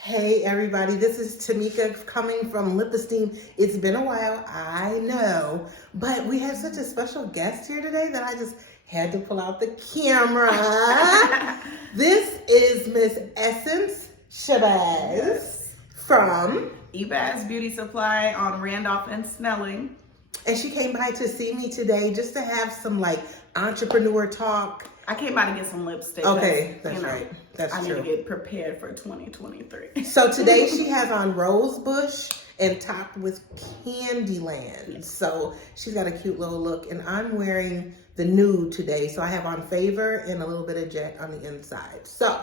Hey everybody, this is Tameka coming from Lip Esteem. It's been a while, I know, but we have such a special guest here today that I just had to pull out the camera. This is Miss Essence Shabazz from E.Shabazz Beauty Supply on Randolph and Snelling. And she came by to see me today just to have some entrepreneur talk. I came by to get some lipstick. Okay, that's right. That's true. I true. need to get prepared for 2023. So today she has on Rosebush and topped with Candyland. Yes. So she's got a cute little look, and I'm wearing the nude today. So I have on Favor and a little bit of jet on the inside. So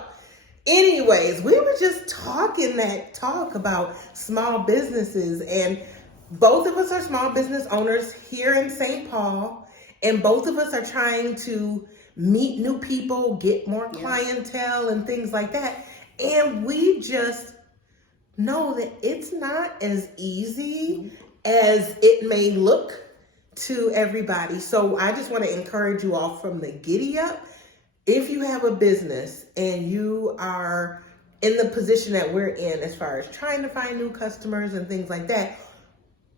anyways, we were just talking that talk about small businesses, and both of us are small business owners here in St. Paul, and both of us are trying to meet new people, get more clientele and things like that. And we just know that it's not as easy as it may look to everybody. So I just want to encourage you all from the giddy up. If you have a business and you are in the position that we're in as far as trying to find new customers and things like that,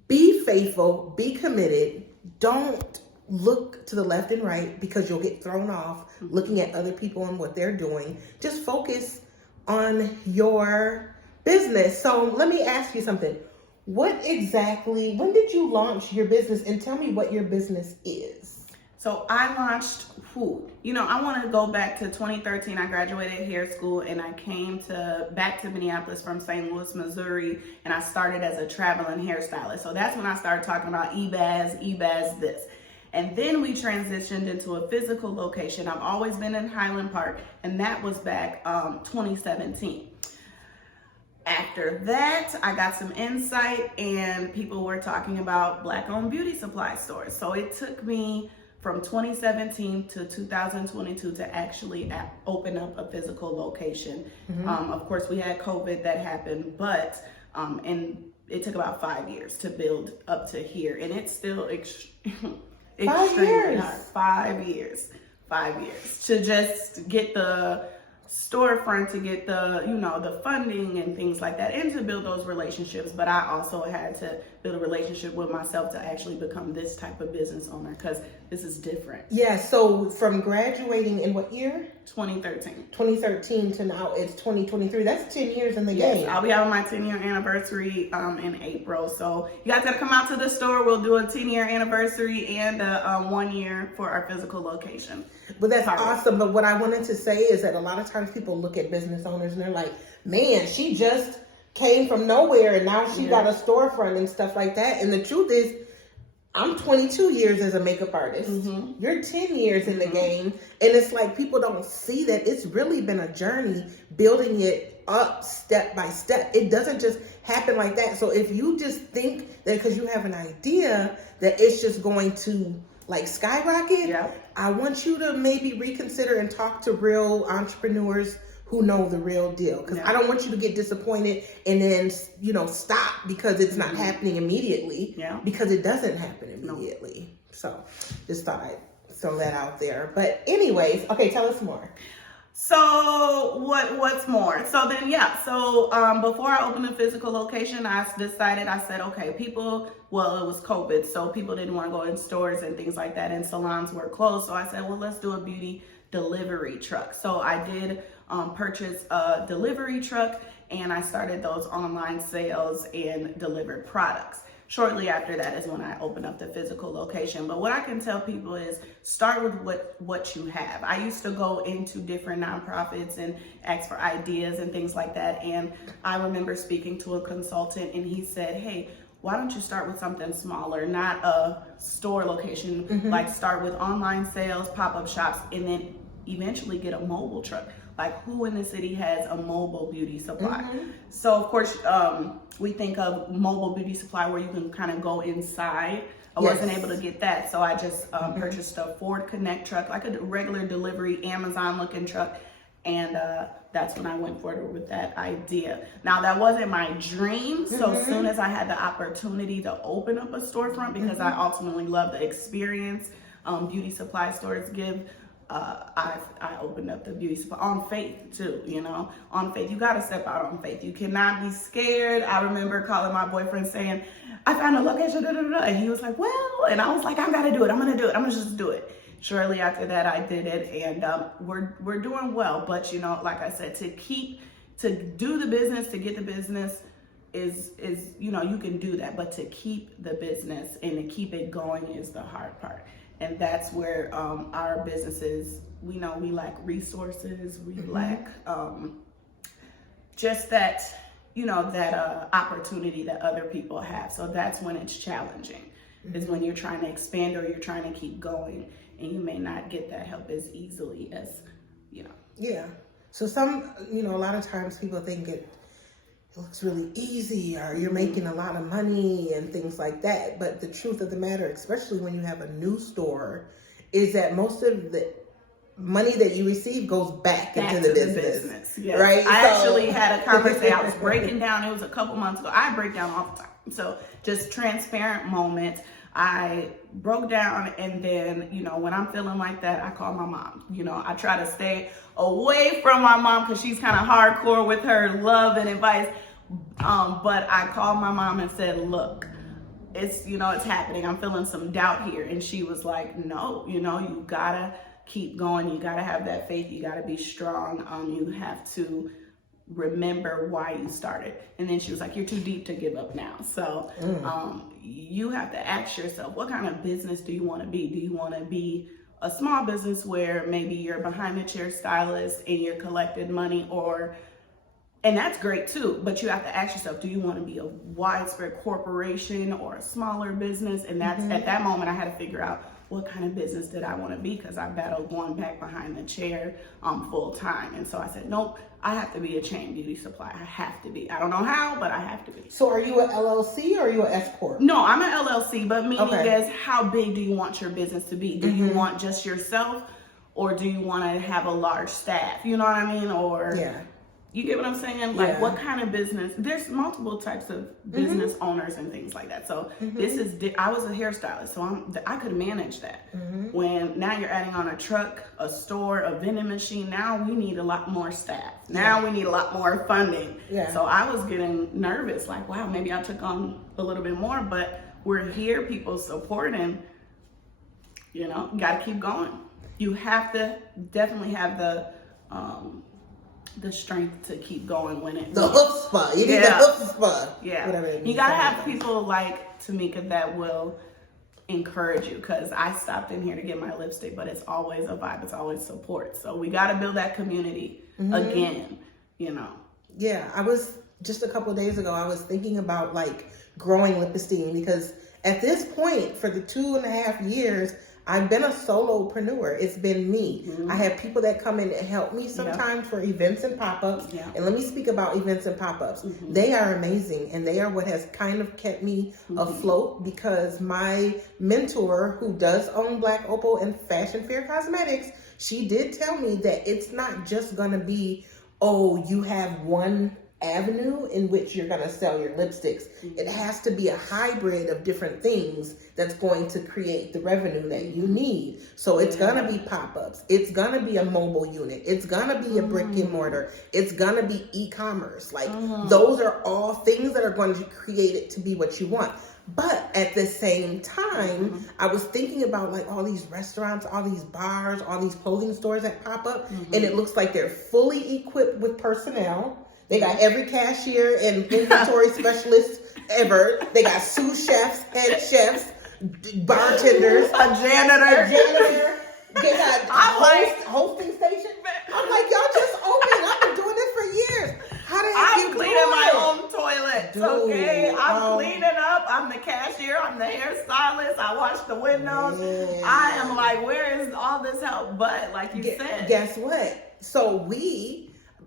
be faithful, be committed. Don't look to the left and right because you'll get thrown off looking at other people and what they're doing. Just focus on your business. So let me ask you something. When did you launch your business, and tell me what your business is? So I launched food. I want to go back to 2013. I graduated hair school and I came back to Minneapolis from St. Louis, Missouri, and I started as a traveling hairstylist. So that's when I started talking about E.Shabazz this. And then we transitioned into a physical location. I've always been in Highland Park, and that was back 2017. After that, I got some insight, and people were talking about Black-owned beauty supply stores. So it took me from 2017 to 2022 to actually open up a physical location. Of course, we had COVID that happened, but and it took about 5 years to build up to here, and it's still extremely hard. 5 years. 5 years to just get the storefront, to get the funding and things like that, and to build those relationships. But I also had to build a relationship with myself to actually become this type of business owner, because this is different. Yeah, so from graduating in what year? 2013. 2013 to now it's 2023. That's 10 years in the game. I'll be having my 10-year anniversary in April. So you guys gotta come out to the store. We'll do a 10-year anniversary and 1 year for our physical location. But that's awesome. But what I wanted to say is that a lot of times people look at business owners and they're like, man, she just came from nowhere and now she got a storefront and stuff like that. And the truth is, I'm 22 years as a makeup artist. You're 10 years in the game. And it's like people don't see that it's really been a journey building it up step by step. It doesn't just happen like that. So if you just think that because you have an idea that it's just going to skyrocket, I want you to maybe reconsider and talk to real entrepreneurs who know the real deal. Because I don't want you to get disappointed and then, stop because it's not happening immediately. Because it doesn't happen immediately. So just thought I'd throw that out there. But anyways, okay, tell us more. So what's more? So then, before I opened a physical location, I said, okay, it was COVID, so people didn't want to go in stores and things like that, and salons were closed. So I said, well, let's do a beauty delivery truck. So I did purchase a delivery truck, and I started those online sales and delivered products. Shortly after that is when I opened up the physical location. But what I can tell people is start with what you have. I used to go into different nonprofits and ask for ideas and things like that. And I remember speaking to a consultant, and he said, hey, why don't you start with something smaller, not a store location, start with online sales, pop-up shops, and then eventually get a mobile truck. Who in the city has a mobile beauty supply? So of course, we think of mobile beauty supply where you can kind of go inside. I wasn't able to get that, so I just purchased a Ford Connect truck, like a regular delivery Amazon looking truck, and that's when I went forward with that idea. Now that wasn't my dream, so as soon as I had the opportunity to open up a storefront, because I ultimately love the experience beauty supply stores give I opened up the beauty supply on faith too, on faith. You got to step out on faith. You cannot be scared. I remember calling my boyfriend saying, I found a location, and he was like, well, and I was like, I got to do it. I'm going to do it. I'm going to just do it. Shortly after that, I did it, and we're doing well. But, like I said, to do the business, to get the business is, you can do that. But to keep the business and to keep it going is the hard part. And that's where our businesses, we lack resources, we lack just that, that opportunity that other people have. So that's when it's challenging, is when you're trying to expand or you're trying to keep going, and you may not get that help as easily as, Yeah. So a lot of times people think it looks really easy, or you're making a lot of money and things like that. But the truth of the matter, especially when you have a new store, is that most of the money that you receive goes back into the business. Yes. Right? I actually had a conversation. I was breaking down. It was a couple months ago. I break down all the time. So just transparent moment. I broke down, and then, when I'm feeling like that, I call my mom. I try to stay away from my mom because she's kind of hardcore with her love and advice. But I called my mom and said, look, it's happening. I'm feeling some doubt here. And she was like, no, you gotta keep going. You gotta have that faith. You gotta be strong. You have to remember why you started. And then she was like, you're too deep to give up now. So you have to ask yourself, what kind of business do you want to be? Do you want to be a small business where maybe you're behind the chair stylist and you're collecting money, and that's great too, but you have to ask yourself, do you want to be a widespread corporation or a smaller business? And that's at that moment I had to figure out what kind of business did I want to be, because I battled going back behind the chair full time. And so I said, nope, I have to be a chain beauty supply. I have to be. I don't know how, but I have to be. So are you an LLC or are you an S Corp? No, I'm an LLC, but meaning is, how big do you want your business to be? Do you want just yourself, or do you want to have a large staff? You know what I mean? Or you get what I'm saying? Like, what kind of business? There's multiple types of business owners and things like that. So I was a hairstylist, so I could manage that. When now you're adding on a truck, a store, a vending machine, now we need a lot more staff. Now we need a lot more funding. So I was getting nervous, like, wow, maybe I took on a little bit more, but we're here, people supporting, got to keep going. You have to definitely have the strength to keep going when it... The chutzpah. You need the chutzpah. Yeah. You got to have people like Tameka that will encourage you, because I stopped in here to get my lipstick, but it's always a vibe. It's always support. So we got to build that community again, Yeah. I was, just a couple of days ago, I was thinking about growing Lip Esteem, because at this point, for the 2.5 years, I've been a solopreneur. It's been me. I have people that come in and help me sometimes for events and pop-ups. And let me speak about events and pop-ups. They are amazing, and they are what has kind of kept me afloat, because my mentor, who does own Black Opal and Fashion Fair Cosmetics, she did tell me that it's not just going to be, oh, you have one avenue in which you're going to sell your lipsticks. It has to be a hybrid of different things that's going to create the revenue that you need. So it's going to be pop-ups. It's going to be a mobile unit. It's going to be a brick and mortar. It's going to be e-commerce. Those are all things that are going to create it to be what you want. But at the same time, I was thinking about all these restaurants, all these bars, all these clothing stores that pop up, and it looks like they're fully equipped with personnel. They got every cashier and inventory specialist ever. They got sous chefs, head chefs, bartenders, a janitor. They got hosting station. I'm like, y'all just open. I've been doing this for years. How the heck I'm cleaning my own toilet. Okay, I'm cleaning up. I'm the cashier. I'm the hairstylist. I wash the windows. I am like, where is all this help? But like you said, guess what? So we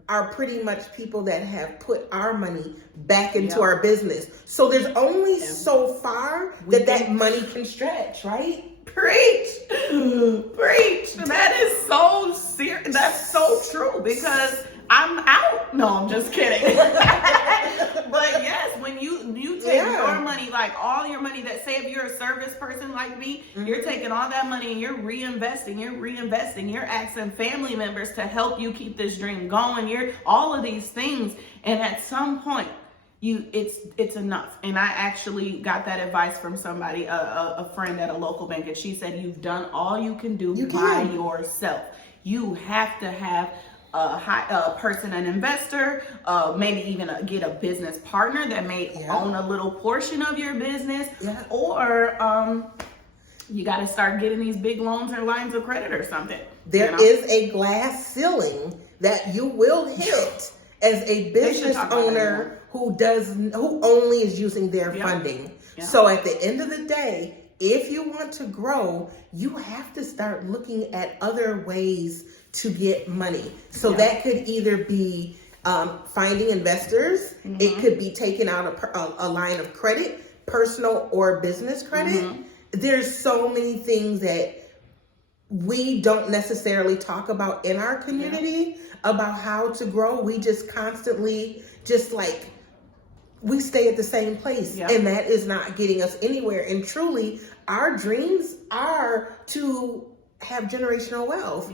are pretty much people that have put our money back into our business. So there's only so far that money can stretch, right? Preach. That is so serious. That's so true, because I'm out. No, I'm just kidding. But yes, when you take your money, like all your money that, say if you're a service person like me, you're taking all that money and you're reinvesting, you're asking family members to help you keep this dream going, you're all of these things. And at some point, it's enough. And I actually got that advice from somebody, a friend at a local bank, and she said, you've done all you can do by yourself. You have to have a person, an investor, maybe even get a business partner that may own a little portion of your business, or you got to start getting these big loans or lines of credit or something. There is a glass ceiling that you will hit as a business owner who only is using their funding. So at the end of the day, if you want to grow, you have to start looking at other ways to get money. So that could either be finding investors. It could be taking out a line of credit, personal or business credit. There's so many things that we don't necessarily talk about in our community about how to grow. We just constantly we stay at the same place, and that is not getting us anywhere. And truly, our dreams are to have generational wealth,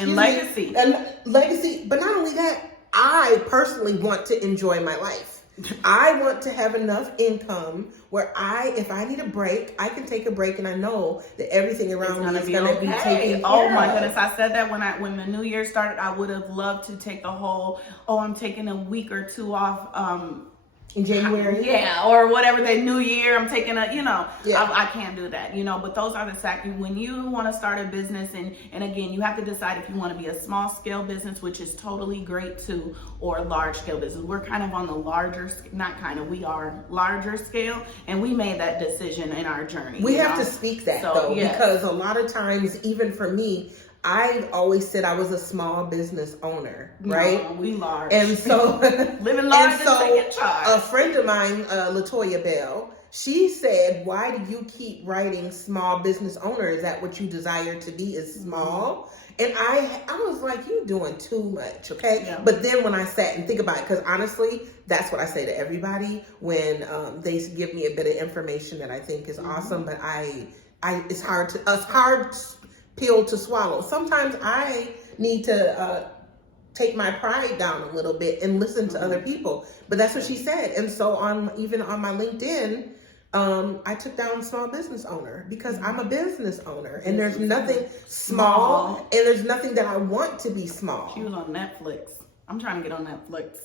legacy. But not only that, I personally want to enjoy my life. I want to have enough income where if I need a break, I can take a break, and I know that everything around me is going to be taken care of. My goodness, I said that when the new year started. I would have loved to take the whole, I'm taking a week or two off in January, or whatever, the new year, I'm taking I can't do that, but those are the factors. When you want to start a business, and again, you have to decide if you want to be a small scale business, which is totally great too, or large scale business. We're kind of on the we are larger scale, and we made that decision in our journey. We have to speak that because a lot of times, even for me, I've always said I was a small business owner, right? No, we large. And so living large and taking charge. A friend of mine, Latoya Bell, she said, why do you keep writing small business owner? Is that what you desire to be, is small? And I was like, you're doing too much, okay? Yeah. But then when I sat and think about it, because honestly, that's what I say to everybody when they give me a bit of information that I think is awesome, but it's hard pill to swallow. Sometimes I need to take my pride down a little bit and listen to other people. But that's what she said. And so even on my LinkedIn, I took down small business owner because I'm a business owner, and there's nothing small, and there's nothing that I want to be small. She was on Netflix. I'm trying to get on Netflix.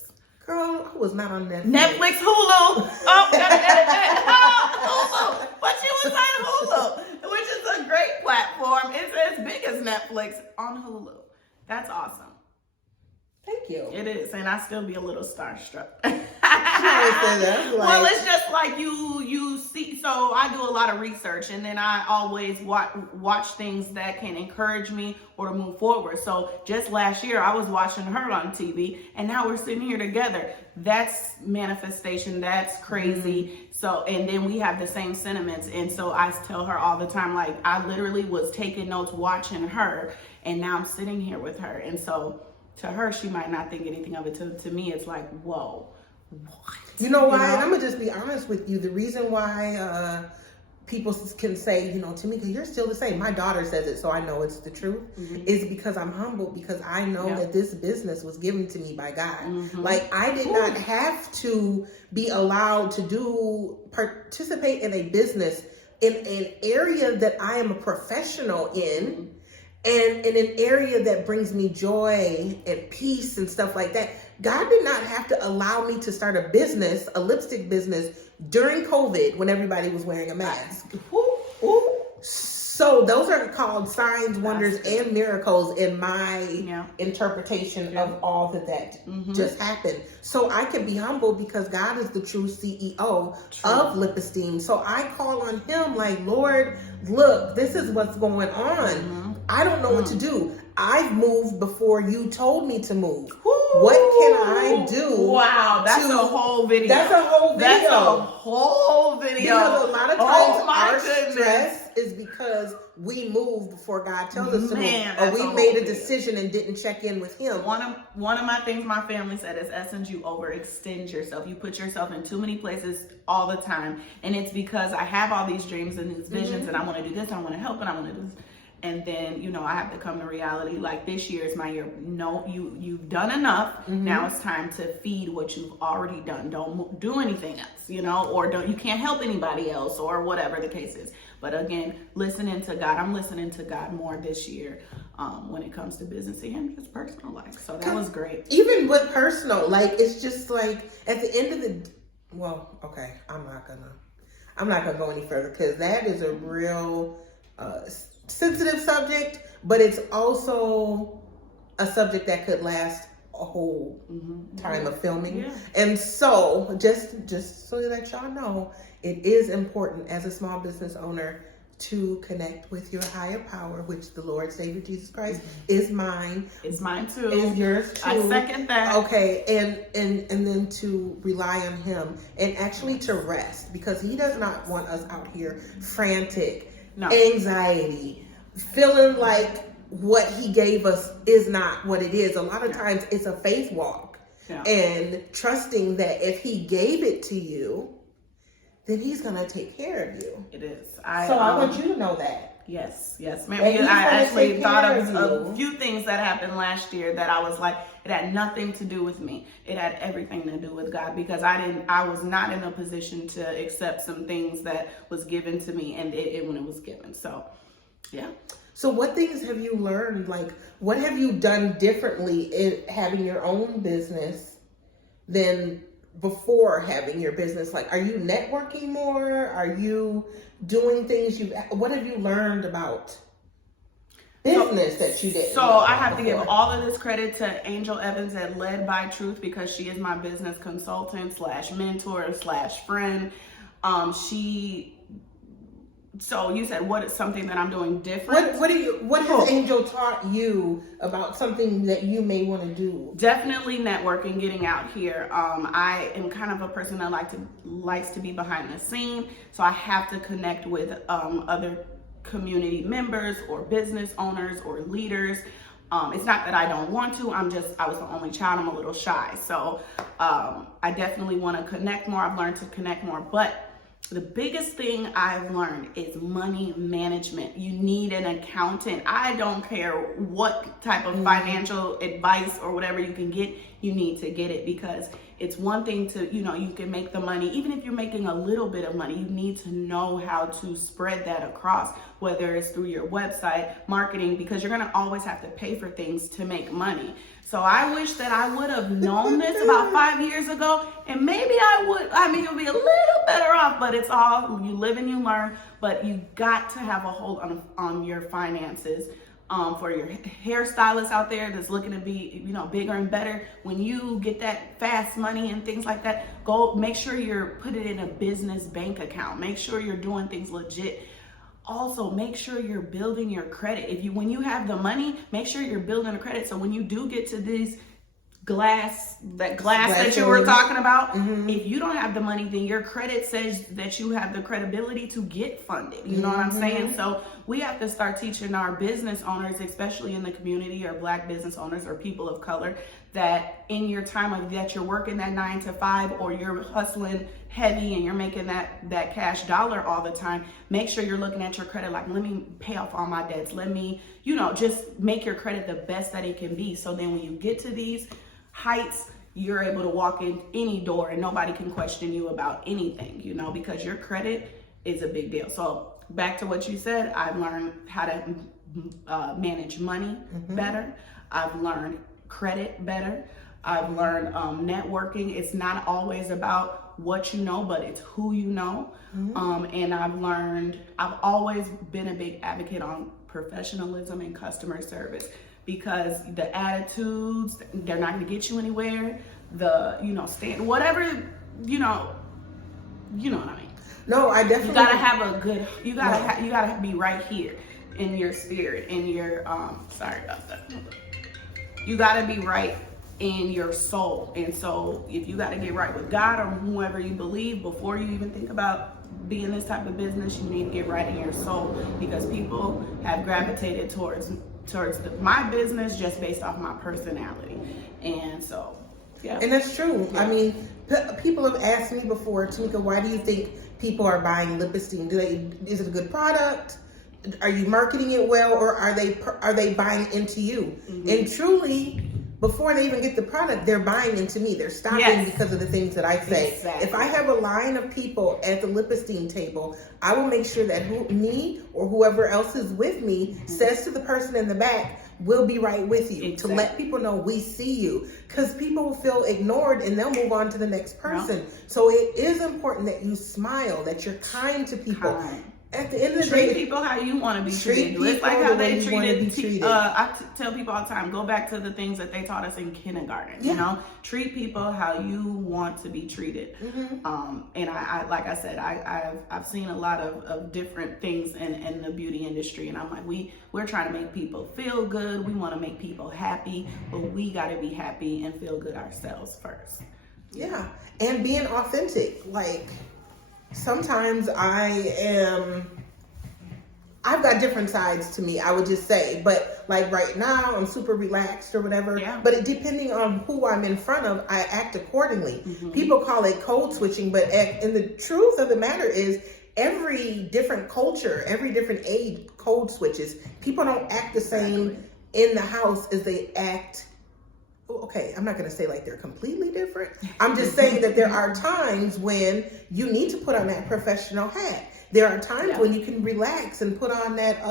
Girl, I was not on Netflix. Netflix, Hulu. Oh, gotta edit that. Hulu. But she was on Hulu, which is a great platform. It's as big as Netflix on Hulu. That's awesome. Thank you. It is, and I still be a little starstruck. Well, it's just like you see. So I do a lot of research, and then I always watch things that can encourage me or to move forward. So just last year, I was watching her on TV, and now we're sitting here together. That's manifestation. That's crazy. So, and then we have the same sentiments. And so I tell her all the time, like, I literally was taking notes watching her, and now I'm sitting here with her. And so to her, she might not think anything of it. To me, it's like, whoa, what? You know why? And I'm going to just be honest with you. The reason why people can say, Tameka, you're still the same. My daughter says it, so I know it's the truth. Is because I'm humble, because I know that this business was given to me by God. Like, I did not have to be allowed to participate in a business in an area that I am a professional in. And in an area that brings me joy and peace and stuff like that. God did not have to allow me to start a business, a lipstick business, during COVID when everybody was wearing a mask. So those are called signs, wonders, and miracles in my interpretation of all that just happened. So I can be humble because God is the true CEO of Lip Esteem. So I call on him like, Lord, look, this is what's going on. I don't know what to do. I've moved before you told me to move. What can I do? Wow, that's a whole video. That's a whole video. That's a whole video. Because a lot of times our stress is because because we moved before God tells us to move, or that's we a made whole a decision and didn't check in with Him. One of my things my family said is, Essence, you overextend yourself. You put yourself in too many places all the time. And it's because I have all these dreams and these visions and I want to do this, I want to help, and I want to do this. And then, you know, I have to come to reality. Like, this year is my year. No, you've done enough. Now it's time to feed what you've already done. Don't do anything else, you know, or you can't help anybody else, or whatever the case is. But again, listening to God. I'm listening to God more this year when it comes to business and just personal life. So that was great. Even with personal, like, it's just like at the end of the, well, okay, I'm not gonna go any further, because that is a real sensitive subject, but it's also a subject that could last a whole time of filming. Yeah. And so just so that y'all know, it is important as a small business owner to connect with your higher power, which the Lord Savior Jesus Christ is mine. It's mine too. Is yours too. I second that. Okay, and then to rely on Him and actually to rest, because He does not want us out here frantic, anxiety, feeling like what He gave us is not what it is. A lot of times it's a faith walk, and trusting that if He gave it to you, then He's gonna take care of you. It is. So I want you to know that. Yes. Maybe I actually thought of a few things that happened last year that I was like, it had nothing to do with me. It had everything to do with God, because I was not in a position to accept some things that was given to me, and when it was given. So, yeah. So what things have you learned? Like, what have you done differently in having your own business than before having your business? Like, are you networking more? Are you doing things what have you learned about business that you did? So I have to give all of this credit to Angel Evans at Led by Truth, because she is my business consultant / mentor / friend. So you said, what is something that I'm doing different? What has Angel taught you about something that you may want to do? Definitely networking, getting out here. I am kind of a person that likes to be behind the scene, so I have to connect with other community members or business owners or leaders. It's not that I don't want to. I was the only child. I'm a little shy, so I definitely want to connect more. I've learned to connect more, but the biggest thing I've learned is money management. You need an accountant. I don't care what type of financial advice or whatever you can get, you need to get it, because it's one thing to, you can make the money. Even if you're making a little bit of money, you need to know how to spread that across, whether it's through your website, marketing, because you're going to always have to pay for things to make money. So I wish that I would have known this about 5 years ago, and maybe you'll be a little better off, but it's all, you live and you learn. But you got to have a hold on your finances. For your hairstylists out there that's looking to be, bigger and better, when you get that fast money and things like that, go make sure you're put it in a business bank account. Make sure you're doing things legit. Also, make sure you're building your credit. When you have the money, make sure you're building a credit. So when you do get to these glass that you were talking about, if you don't have the money, then your credit says that you have the credibility to get funded. You know what I'm saying? So we have to start teaching our business owners, especially in the community, or Black business owners or people of color, that in your time that you're working that 9 to 5, or you're hustling heavy and you're making that cash dollar all the time, make sure you're looking at your credit like, let me pay off all my debts. Let me, just make your credit the best that it can be. So then when you get to these heights, you're able to walk in any door and nobody can question you about anything, because your credit is a big deal. So back to what you said, I've learned how to manage money better. I've learned credit better. I've learned networking. It's not always about what you know, but it's who you know. And I've always been a big advocate on professionalism and customer service, because the attitudes, they're not going to get you anywhere. Stand, whatever, you know what I mean. No, I definitely. You gotta have a good. You gotta be right here in your spirit, in your Sorry about that. You gotta be right in your soul, and so if you gotta get right with God or whoever you believe before you even think about be in this type of business, you need to get right in your soul, because people have gravitated towards my business just based off my personality. And so, yeah. And that's true. Yeah. I mean, people have asked me before, Tameka, why do you think people are buying Lip Esteem? Is it a good product? Are you marketing it well, or are they buying into you? Mm-hmm. And truly, before they even get the product, they're buying into me. They're stopping because of the things that I say. Exactly. If I have a line of people at the Lip Esteem table, I will make sure that me or whoever else is with me says to the person in the back, we'll be right with you, to let people know we see you, because people will feel ignored and they'll move on to the next person. No. So it is important that you smile, that you're kind to people. At the end of the day, treat people how you want to be treated. It's like how they treated. I tell people all the time, go back to the things that they taught us in kindergarten. Yeah. You know, treat people how you want to be treated. Mm-hmm. And I like I said, I've seen a lot of different things in the beauty industry, and I'm like, we're trying to make people feel good. We want to make people happy, but we got to be happy and feel good ourselves first. Yeah, and being authentic, like. Sometimes I've got different sides to me, I would just say, but like right now I'm super relaxed or whatever, but depending on who I'm in front of, I act accordingly. Mm-hmm. People call it code switching, but and the truth of the matter is every different culture, every different age code switches. People don't act the same in the house as they act. Okay, I'm not going to say like they're completely different. I'm just saying that there are times when you need to put on that professional hat. There are times when you can relax and put on that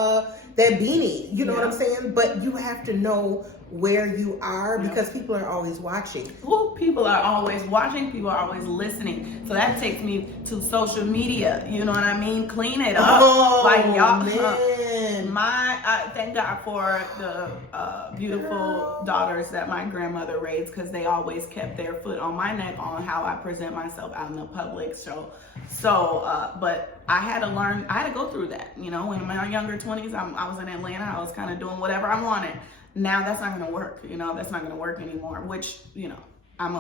beanie. You know what I'm saying? But you have to know where you are, because people are always watching. Well, people are always watching. People are always listening. So that takes me to social media. You know what I mean? Clean it up. Oh, like y'all, man. Thank God for the beautiful daughters that my grandmother raised, because they always kept their foot on my neck on how I present myself out in the public. But I had to learn. I had to go through that. You know, in my younger 20s, I was in Atlanta. I was kind of doing whatever I wanted. Now that's not going to work. You know, that's not going to work anymore, which, you know, I'm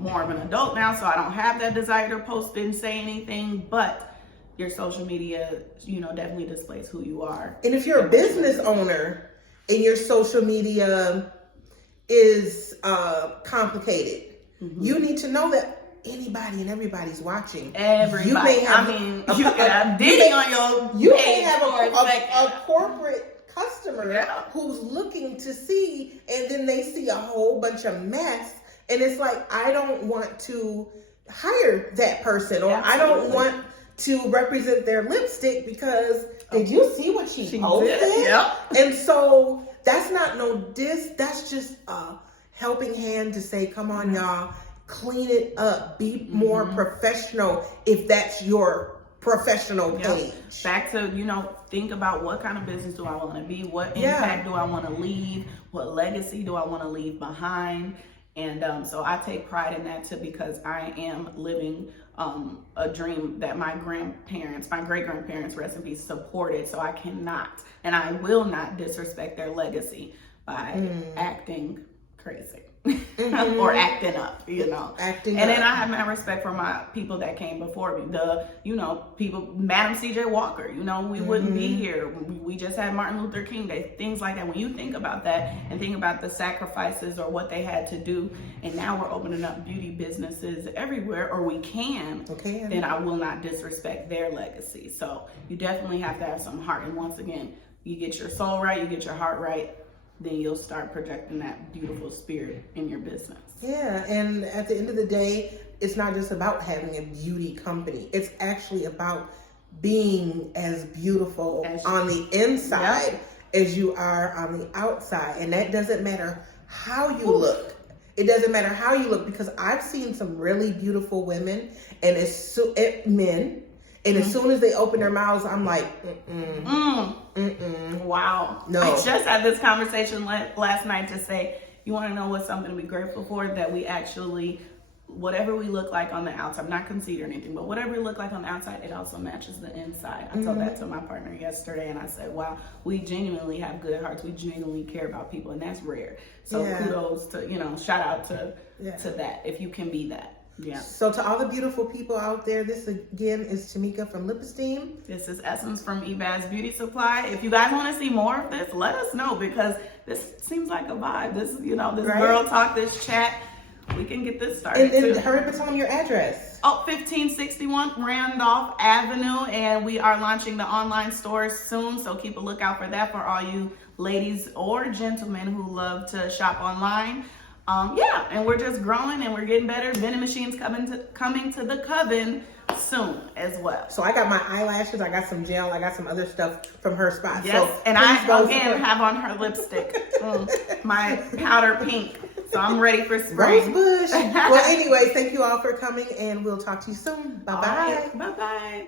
more of an adult now, so I don't have that desire to post and say anything, but your social media, you know, definitely displays who you are. And if you're a business owner and your social media is complicated, you need to know that anybody and everybody's watching. Everybody. You may have, you can have Diddy on your You may have a corporate customer who's looking to see, and then they see a whole bunch of mess, and it's like, I don't want to hire that person, or I don't want to represent their lipstick, because did you see what she posted? Yeah. And so that's not no diss, that's just a helping hand to say, come on y'all, clean it up, be more professional if that's your professional page. Back to, you know, think about what kind of business do I want to be? What impact do I want to leave? What legacy do I want to leave behind? And so I take pride in that too, because I am living a dream that my great-grandparents, rest in peace, supported. So I cannot and I will not disrespect their legacy by acting crazy. Or acting up, you know. Then I have my respect for my people that came before me. Madam C.J. Walker, you know, we wouldn't be here. We just had Martin Luther King Day, things like that. When you think about that and think about the sacrifices or what they had to do, and now we're opening up beauty businesses everywhere, or we can, then I will not disrespect their legacy. So you definitely have to have some heart. And once again, you get your soul right, you get your heart right, then you'll start projecting that beautiful spirit in your business. Yeah, and at the end of the day, it's not just about having a beauty company. It's actually about being as beautiful on the inside as you are on the outside. And that doesn't matter how you look. It doesn't matter how you look, because I've seen some really beautiful women and men. And as soon as they open their mouths, I'm like, wow. No. I just had this conversation last night to say, you want to know what's something to be grateful for? That we actually, whatever we look like on the outside, I'm not conceited or anything, but whatever we look like on the outside, it also matches the inside. I told that to my partner yesterday, and I said, wow, we genuinely have good hearts. We genuinely care about people, and that's rare. So kudos to, shout out to that, if you can be that. Yeah. So to all the beautiful people out there, this again is Tameka from Lip Esteem. This is Essence from E.Shabazz Beauty Supply. If you guys want to see more of this, let us know, because this seems like a vibe. This, this Right? girl talk, this chat, we can get this started. And hurry up and tell them your address. 1561 Randolph Avenue, and we are launching the online store soon, so keep a lookout for that for all you ladies or gentlemen who love to shop online. Yeah, and we're just growing and we're getting better. Vending machines coming to the coven soon as well. So I got my eyelashes, I got some gel, I got some other stuff from her spot. Yes, so and I again have on her lipstick, my powder pink. So I'm ready for spring. Rosebush. Well, anyway, thank you all for coming, and we'll talk to you soon. Bye-bye. Bye-bye.